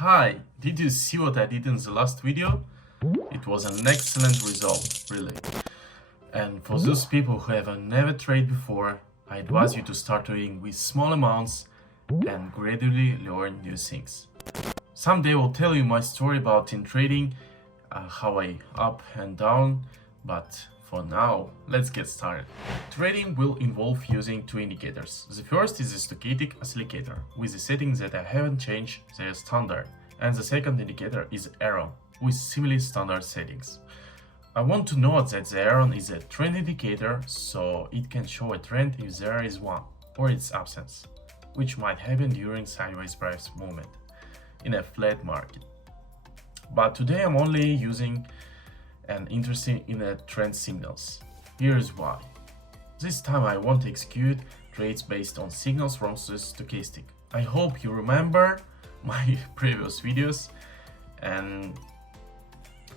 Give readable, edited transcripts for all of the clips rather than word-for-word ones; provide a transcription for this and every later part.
Hi, did you see what I did in the last video? It was an excellent result, really. And for those people who have never traded before, I advise you to start trading with small amounts and gradually learn new things. Someday I will tell you my story about in trading, how I up and down, but for now, let's get started. Trading will involve using two indicators. The first is the stochastic oscillator, with the settings that I haven't changed, they are standard. And the second indicator is arrow, with similarly standard settings. I want to note that the arrow is a trend indicator, so it can show a trend if there is one, or its absence, which might happen during sideways price movement in a flat market. But today I'm only using and interested in trend signals. Here's why. This time I want to execute trades based on signals from the stochastic. I hope you remember my previous videos and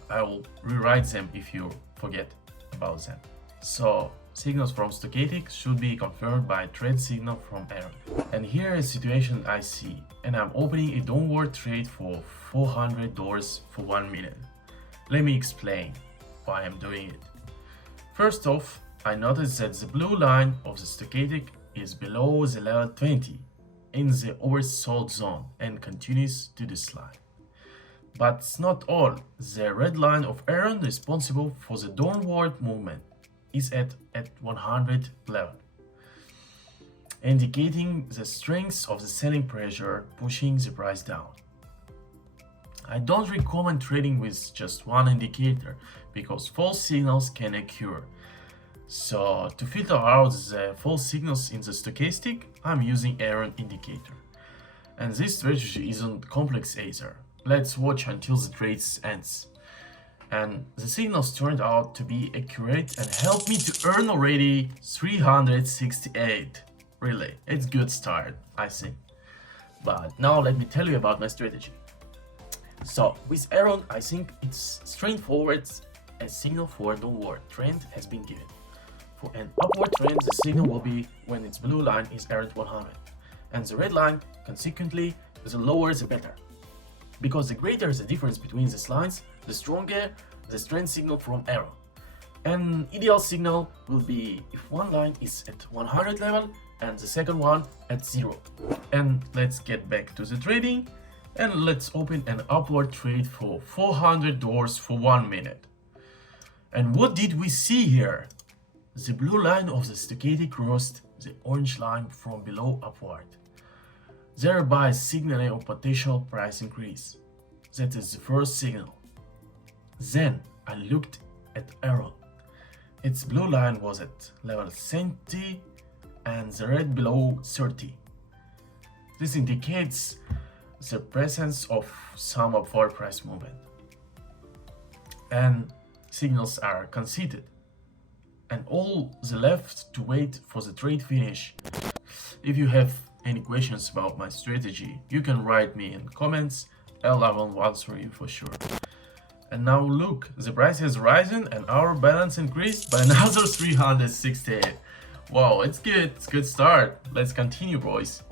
I will rewrite them if you forget about them. So signals from stochastic should be confirmed by trade signal from arrow. And here is a situation I see, and I'm opening a downward trade for $400 for 1 minute. Let me explain why I'm doing it. First off, I noticed that the blue line of the stochastic is below the level 20 in the oversold zone and continues to decline. But it's not all. The red line of arrow responsible for the downward movement is at 100 level, indicating the strength of the selling pressure pushing the price down. I don't recommend trading with just one indicator because false signals can occur. So to filter out the false signals in the stochastic, I'm using arrow indicator. And this strategy isn't complex either. Let's watch until the trade ends. And the signals turned out to be accurate and helped me to earn already 368. Really, it's a good start, I think. But now let me tell you about my strategy. So with arrow, I think it's straightforward. A signal for a downward trend has been given. For an upward trend, the signal will be when its blue line is around 100, and the red line, consequently, the lower the better. Because the greater the difference between these lines, the stronger the trend signal from arrow. An ideal signal will be if one line is at 100 level and the second one at 0. And let's get back to the trading. And let's open an upward trade for $400 for 1 minute. And what did we see here? The blue line of the stochastic crossed the orange line from below upward, thereby signaling a potential price increase. That is the first signal. Then I looked at arrow. Its blue line was at level 70 and the red below 30. This indicates the presence of some upward price movement, and signals are conceded, and all the left to wait for the trade finish. If you have any questions about my strategy, you can write me in comments and I will answer you for sure. And now look, the price has risen and our balance increased by another 368. Wow, it's good, it's a good start. Let's continue, boys.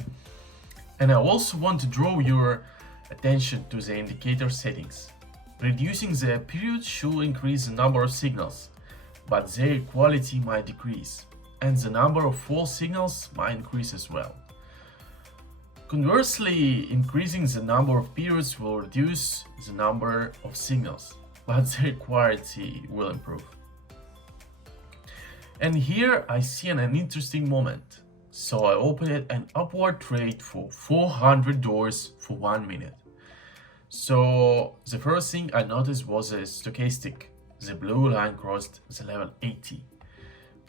And I also want to draw your attention to the indicator settings. Reducing the period should increase the number of signals, but their quality might decrease, and the number of false signals might increase as well. Conversely, increasing the number of periods will reduce the number of signals, but their quality will improve. And here I see an interesting moment. So I opened an upward trade for $400 for 1 minute. So the first thing I noticed was a stochastic. The blue line crossed the level 80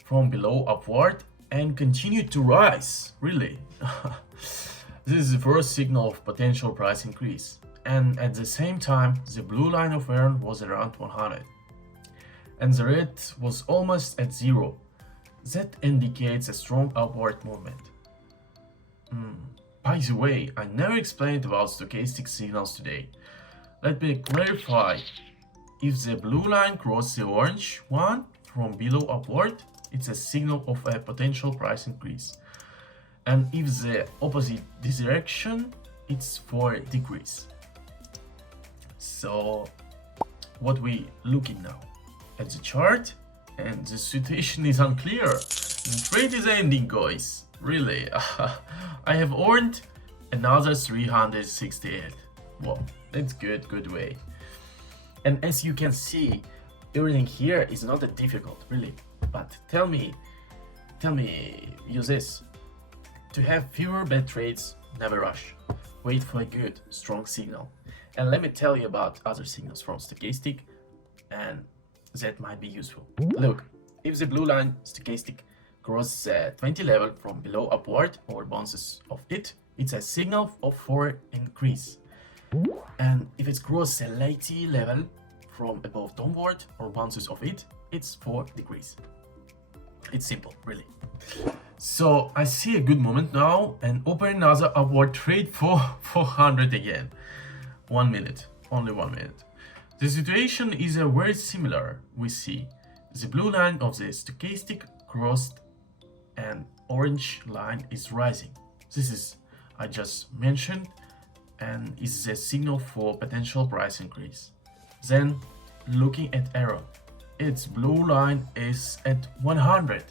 from below upward and continued to rise, really. This is the first signal of potential price increase. And at the same time, the blue line of arrow was around 100 and the red was almost at 0. That indicates a strong upward movement. By the way, I never explained about stochastic signals today. Let me clarify. If the blue line crosses the orange one from below upward, it's a signal of a potential price increase. And if the opposite direction, it's for a decrease. So what we looking now at the chart, and the situation is unclear. The trade is ending, guys. Really, I have earned another 368. Wow, that's good way. And as you can see, earning here is not that difficult, really. But tell me, use this. To have fewer bad trades, never rush. Wait for a good, strong signal. And let me tell you about other signals from Stochastic, and that might be useful. Look, if the blue line Stochastic crosses the 20 level from below upward or bounces off it, it's a signal for increase. And if it crosses a 80 level from above downward or bounces off it, it's for decrease. It's simple, really. So I see a good moment now and open another upward trade for 400 again. 1 minute, only 1 minute. The situation is very similar. We see the blue line of the Stochastic crossed and orange line is rising. This is, I just mentioned, and is the signal for potential price increase. Then looking at arrow, its blue line is at 100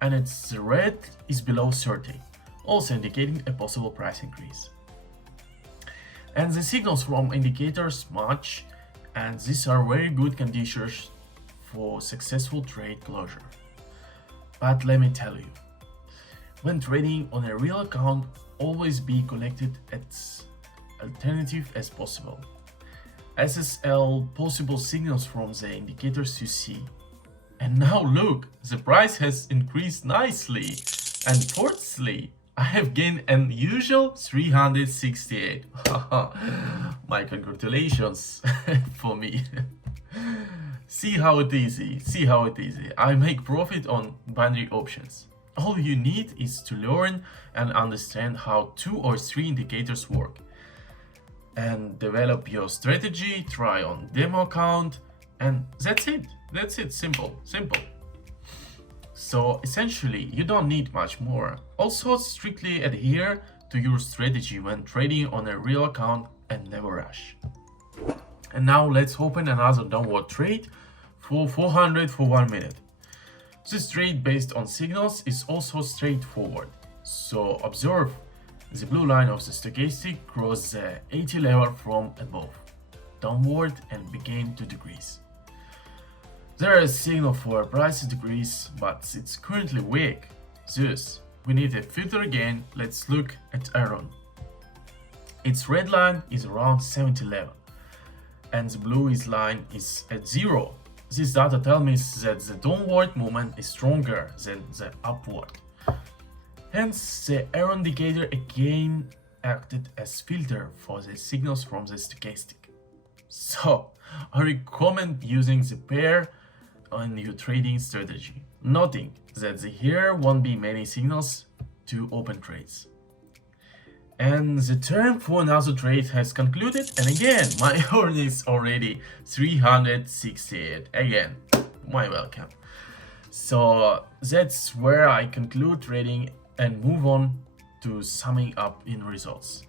and its red is below 30, also indicating a possible price increase. And the signals from indicators match, and these are very good conditions for successful trade closure. But let me tell you, when trading on a real account, always be collected as alternative as possible. SSL possible signals from the indicators you see. And now look, the price has increased nicely. And fourthly, I have gained an usual 368. My congratulations for me. See how it easy, I make profit on binary options. All you need is to learn and understand how 2 or 3 indicators work. And develop your strategy, try on demo account, and that's it, simple. So essentially, you don't need much more. Also, strictly adhere to your strategy when trading on a real account and never rush. And now let's open another downward trade for 400 for 1 minute. This trade based on signals is also straightforward. So observe the blue line of the Stochastic crossed the 80 level from above, downward, and began to decrease. There is a signal for a price decrease, but it's currently weak. Thus, we need a filter again. Let's look at iron. Its red line is around 70 level, and the blue line is at 0. This data tells me that the downward movement is stronger than the upward. Hence, the arrow indicator again acted as filter for the signals from the Stochastic. So, I recommend using the pair on your trading strategy, noting that here won't be many signals to open trades. And the term for another trade has concluded, and again, my earnings is already 368. Again, my welcome. So that's where I conclude trading and move on to summing up in results.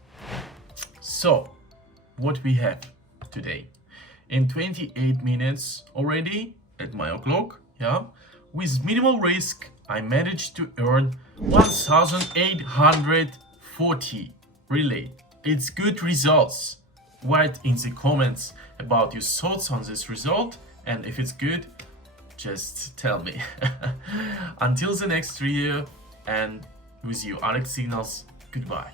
So, what we have today. In 28 minutes already at my o'clock, with minimal risk, I managed to earn 1,840. Really, it's good results. Write in the comments about your thoughts on this result, and if it's good, just tell me. Until the next video, and with you Alex Signals, goodbye.